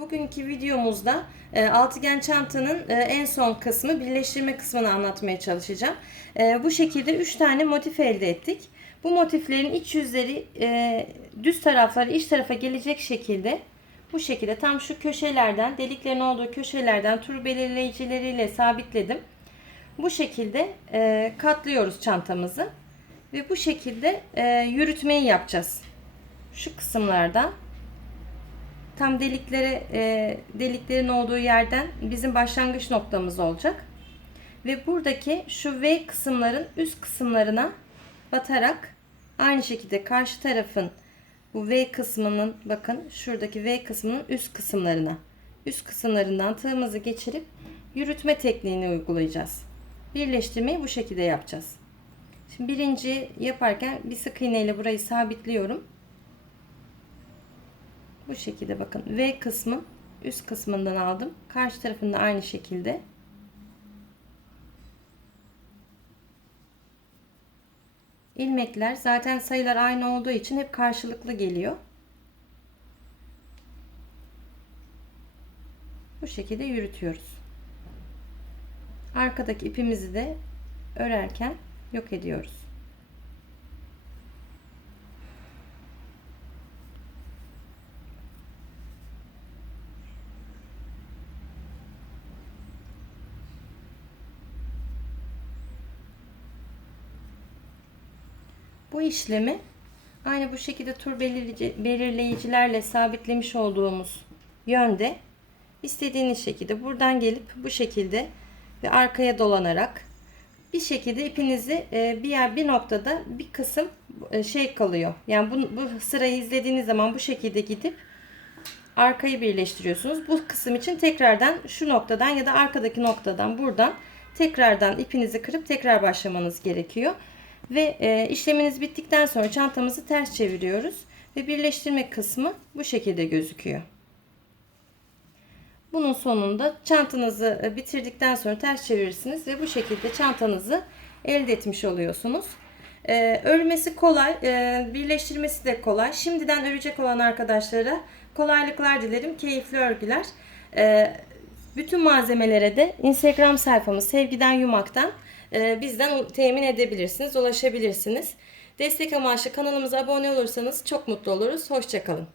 Bugünkü videomuzda e, altıgen çantanın e, en son kısmı birleştirme kısmını anlatmaya çalışacağım. E, Bu şekilde 3 tane motif elde ettik. Bu motiflerin iç yüzleri düz tarafları iç tarafa gelecek şekilde bu şekilde tam şu köşelerden deliklerin olduğu köşelerden tur belirleyicileriyle sabitledim. Bu şekilde katlıyoruz çantamızı ve bu şekilde yürütmeyi yapacağız. Şu kısımlardan tam deliklere e, deliklerin olduğu yerden bizim başlangıç noktamız olacak. Ve buradaki şu V kısımların üst kısımlarına batarak aynı şekilde karşı tarafın bu V kısmının bakın şuradaki V kısmının üst kısımlarına üst kısımlarından tığımızı geçirip yürütme tekniğini uygulayacağız. Birleştirmeyi bu şekilde yapacağız. Şimdi birinci yaparken bir sık iğne ile burayı sabitliyorum. Bu şekilde bakın V kısmı üst kısmından aldım. Karşı tarafında aynı şekilde. ilmekler zaten sayılar aynı olduğu için hep karşılıklı geliyor. Bu şekilde yürütüyoruz. Arkadaki ipimizi de örerken yok ediyoruz. Bu işlemi aynı bu şekilde tur belirleyici, belirleyicilerle sabitlemiş olduğumuz yönde istediğiniz şekilde buradan gelip bu şekilde ve arkaya dolanarak bir şekilde ipinizi e, bir yer bir noktada bir kısım e, şey kalıyor. Yani bu, bu sırayı izlediğiniz zaman bu şekilde gidip arkayı birleştiriyorsunuz. Bu kısım için tekrardan şu noktadan ya da arkadaki noktadan buradan tekrardan ipinizi kırıp tekrar başlamanız gerekiyor. Ve e, işleminiz bittikten sonra çantamızı ters çeviriyoruz. Ve birleştirme kısmı bu şekilde gözüküyor. Bunun sonunda çantanızı e, bitirdikten sonra ters çevirirsiniz ve bu şekilde çantanızı elde etmiş oluyorsunuz. Ee, örmesi kolay, e, birleştirmesi de kolay. Şimdiden örecek olan arkadaşlara kolaylıklar dilerim, keyifli örgüler. Ee, bütün malzemelere de Instagram sayfamız Sevgiden Yumak'tan bizden temin edebilirsiniz, ulaşabilirsiniz. Destek amaçlı kanalımıza abone olursanız çok mutlu oluruz. Hoşçakalın.